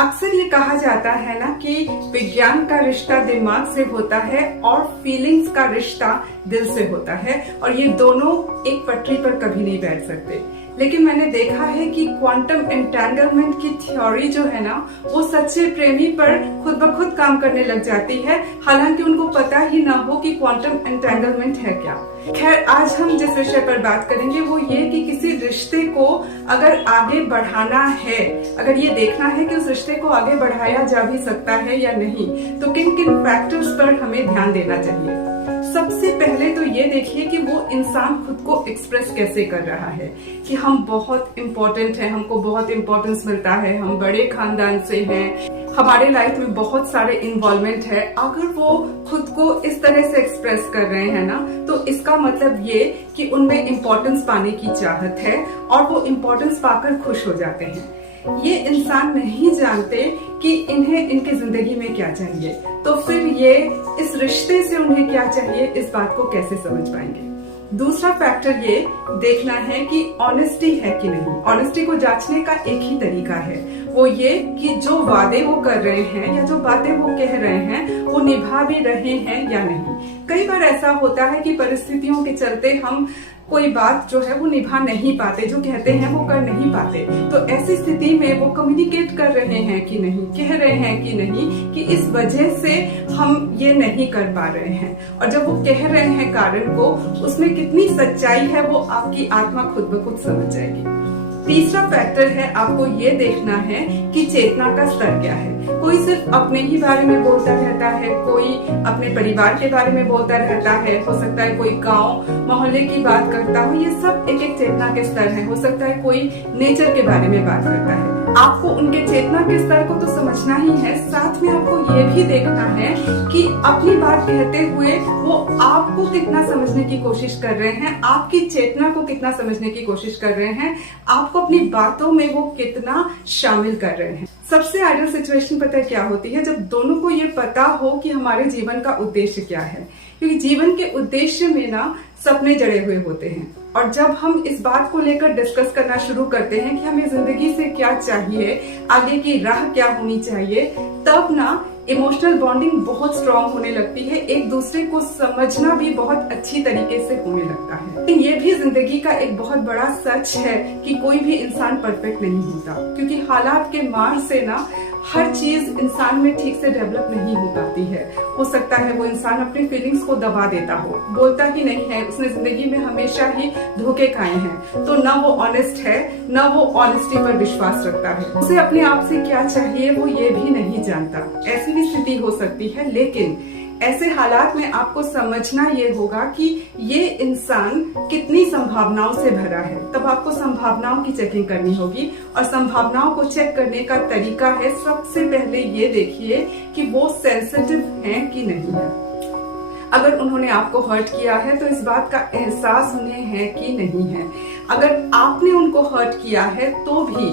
अक्सर ये कहा जाता है ना कि विज्ञान का रिश्ता दिमाग से होता है और फीलिंग्स का रिश्ता दिल से होता है, और ये दोनों एक पटरी पर कभी नहीं बैठ सकते। लेकिन मैंने देखा है कि क्वांटम एंटेंगलमेंट की थ्योरी जो है ना, वो सच्चे प्रेमी पर खुद ब खुद काम करने लग जाती है, हालांकि उनको पता ही ना हो कि क्वांटम एंटेंगलमेंट है क्या। खैर, आज हम जिस विषय पर बात करेंगे वो ये कि किसी रिश्ते को अगर आगे बढ़ाना है, अगर ये देखना है कि उस रिश्ते को आगे बढ़ाया जा भी सकता है या नहीं, तो किन किन फैक्टर्स पर हमें ध्यान देना चाहिए। सबसे पहले तो ये देखिए कि वो इंसान खुद को एक्सप्रेस कैसे कर रहा है, कि हम बहुत इम्पोर्टेंट हैं, हमको बहुत इम्पोर्टेंस मिलता है, हम बड़े खानदान से हैं, हमारे लाइफ में बहुत सारे इन्वॉल्वमेंट है। अगर वो खुद को इस तरह से एक्सप्रेस कर रहे हैं ना, तो इसका मतलब ये कि उनमें इम्पोर्टेंस पाने की चाहत है और वो इम्पोर्टेंस पाकर खुश हो जाते हैं। ये इंसान नहीं जानते कि इन्हें इनकी जिंदगी में क्या चाहिए, तो फिर ये इस रिश्ते से उन्हें क्या चाहिए, इस बात को कैसे समझ पाएंगे। दूसरा फैक्टर ये देखना है कि ऑनेस्टी है कि नहीं। ऑनेस्टी को जांचने का एक ही तरीका है, वो ये कि जो वादे वो कर रहे हैं या जो बातें वो कह रहे हैं वो निभा भी रहे हैं या नहीं। कई बार ऐसा होता है कि परिस्थितियों के चलते हम कोई बात जो है वो निभा नहीं पाते, जो कहते हैं वो कर नहीं पाते। तो ऐसी स्थिति में वो कम्युनिकेट कर रहे हैं कि नहीं, कह रहे हैं कि नहीं, कि इस वजह से हम ये नहीं कर पा रहे हैं। और जब वो कह रहे हैं कारण को, उसमें कितनी सच्चाई है वो आपकी आत्मा खुद ब खुद समझ जाएगी। तीसरा फैक्टर है, आपको ये देखना है कि चेतना का स्तर क्या है। कोई सिर्फ अपने ही बारे में बोलता रहता है, कोई अपने परिवार के बारे में बोलता रहता है, हो सकता है कोई गांव मोहल्ले की बात करता हो, ये सब एक एक चेतना के स्तर है। हो सकता है कोई नेचर के बारे में बात करता है। आपको उनके चेतना के स्तर को तो समझना ही है, साथ में आपको ये भी देखना है कि अपनी बात कहते हुए वो आपको कितना समझने की कोशिश कर रहे हैं, आपकी चेतना को कितना समझने की कोशिश कर रहे हैं, आपको अपनी बातों में वो कितना शामिल कर रहे हैं। सबसे आइडियल सिचुएशन पता है क्या होती है, जब दोनों को ये पता हो कि हमारे जीवन का उद्देश्य क्या है। क्योंकि जीवन के उद्देश्य में ना सपने जड़े हुए होते हैं, और जब हम इस बात को लेकर डिस्कस करना शुरू करते हैं कि हमें जिंदगी से क्या चाहिए, आगे की राह क्या होनी चाहिए, तब ना इमोशनल बॉन्डिंग बहुत स्ट्रांग होने लगती है, एक दूसरे को समझना भी बहुत अच्छी तरीके से होने लगता है। लेकिन ये भी जिंदगी का एक बहुत बड़ा सच है कि कोई भी इंसान परफेक्ट नहीं होता, क्योंकि हालात के मार से ना हर चीज इंसान में ठीक से डेवलप नहीं हो पाती है। हो सकता है वो इंसान अपनी फीलिंग्स को दबा देता हो, बोलता ही नहीं है, उसने जिंदगी में हमेशा ही धोखे खाए हैं, तो ना वो ऑनेस्ट है, ना वो ऑनेस्टी पर विश्वास रखता है। उसे अपने आप से क्या चाहिए वो ये भी नहीं जानता। ऐसी भी स्थिति हो सकती है, लेकिन ऐसे हालात में आपको समझना ये होगा कि ये इंसान कितनी संभावनाओं से भरा है। तब आपको संभावनाओं की चेकिंग करनी होगी, और संभावनाओं को चेक करने का तरीका है, सबसे पहले ये देखिए कि वो सेंसिटिव हैं कि नहीं है। अगर उन्होंने आपको हर्ट किया है तो इस बात का एहसास उन्हें है कि नहीं है। अगर आपने उनको हर्ट किया है तो भी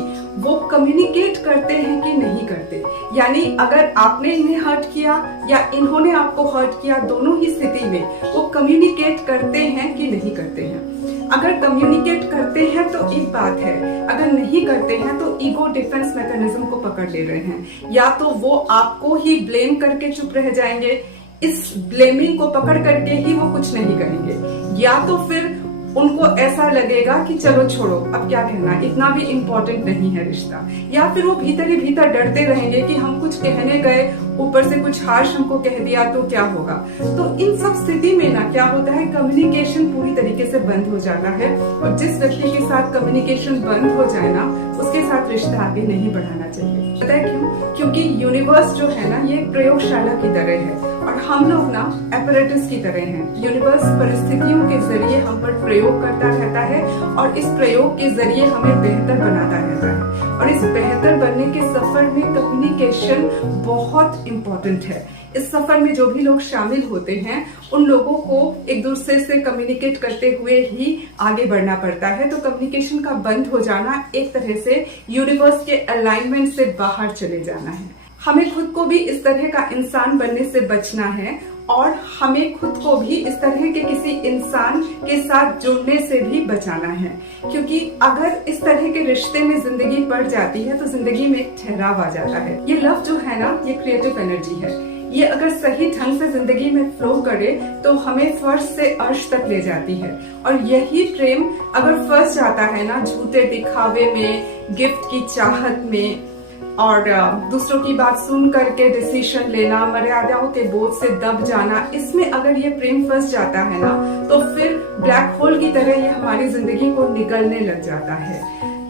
वो कम्युनिकेट करते हैं कि नहीं करते। यानी अगर आपने इन्हें हर्ट किया या इन्होंने आपको हर्ट किया, दोनों ही स्थिति में वो कम्युनिकेट करते हैं कि नहीं करते हैं। अगर कम्युनिकेट करते हैं तो एक बात है, अगर नहीं करते हैं तो ईगो डिफेंस मैकेनिज्म को पकड़ ले रहे हैं। या तो वो आपको ही ब्लेम करके चुप रह जाएंगे, इस ब्लेमिंग को पकड़ करके ही वो कुछ नहीं करेंगे, या तो फिर उनको ऐसा लगेगा कि चलो छोड़ो, अब क्या कहना, इतना भी इम्पोर्टेंट नहीं है रिश्ता, या फिर वो भीतर ही भीतर डरते रहेंगे कि हम कुछ कहने गए, ऊपर से कुछ हार्श हमको कह दिया तो क्या होगा। तो इन सब स्थिति में ना क्या होता है, कम्युनिकेशन पूरी तरीके से बंद हो जाता है, और जिस व्यक्ति के साथ कम्युनिकेशन बंद हो जाए ना, उसके साथ रिश्ता आगे नहीं बढ़ाना चाहिए। पता है क्यों? क्योंकि यूनिवर्स जो है ना, ये एक प्रयोगशाला की तरह है, और हम लोग ना एपरेटस की तरह हैं। यूनिवर्स परिस्थितियों के जरिए हम पर प्रयोग करता रहता है, और इस प्रयोग के जरिए हमें बेहतर बनाता रहता है। और इस बेहतर बनने के सफर में कम्युनिकेशन बहुत इम्पोर्टेंट है। इस सफर में जो भी लोग शामिल होते हैं, उन लोगों को एक दूसरे से कम्युनिकेट करते हुए ही आगे बढ़ना पड़ता है। तो कम्युनिकेशन का बंद हो जाना एक तरह से यूनिवर्स के अलाइनमेंट से बाहर चले जाना है। हमें खुद को भी इस तरह का इंसान बनने से बचना है और हमें खुद को भी इस तरह के किसी इंसान के साथ जुड़ने से भी बचाना है, क्योंकि अगर इस तरह के रिश्ते में जिंदगी पड़ जाती है तो जिंदगी में एक ठहराव आ जाता है। ये लव जो है ना, ये क्रिएटिव एनर्जी है। ये अगर सही ढंग से जिंदगी में फ्लो करे तो हमें फर्श से अर्श तक ले जाती है। और यही प्रेम अगर फंस जाता है ना झूठे दिखावे में, गिफ्ट की चाहत में और दूसरों की बात सुन करके डिसीजन लेना, मर्यादाओं के बोझ से दब जाना, इसमें अगर ये प्रेम फंस जाता है ना तो फिर ब्लैक होल की तरह ये हमारी जिंदगी को निगलने लग जाता है।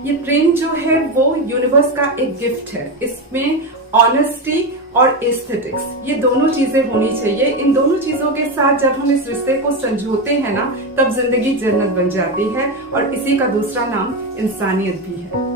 ये प्रेम जो है वो यूनिवर्स का एक गिफ्ट है। इसमें ऑनेस्टी और एस्थेटिक्स, ये दोनों चीजें होनी चाहिए। इन दोनों चीजों के साथ जब हम इस रिश्ते को संजोते हैं ना, तब जिंदगी जन्नत बन जाती है। और इसी का दूसरा नाम इंसानियत भी है।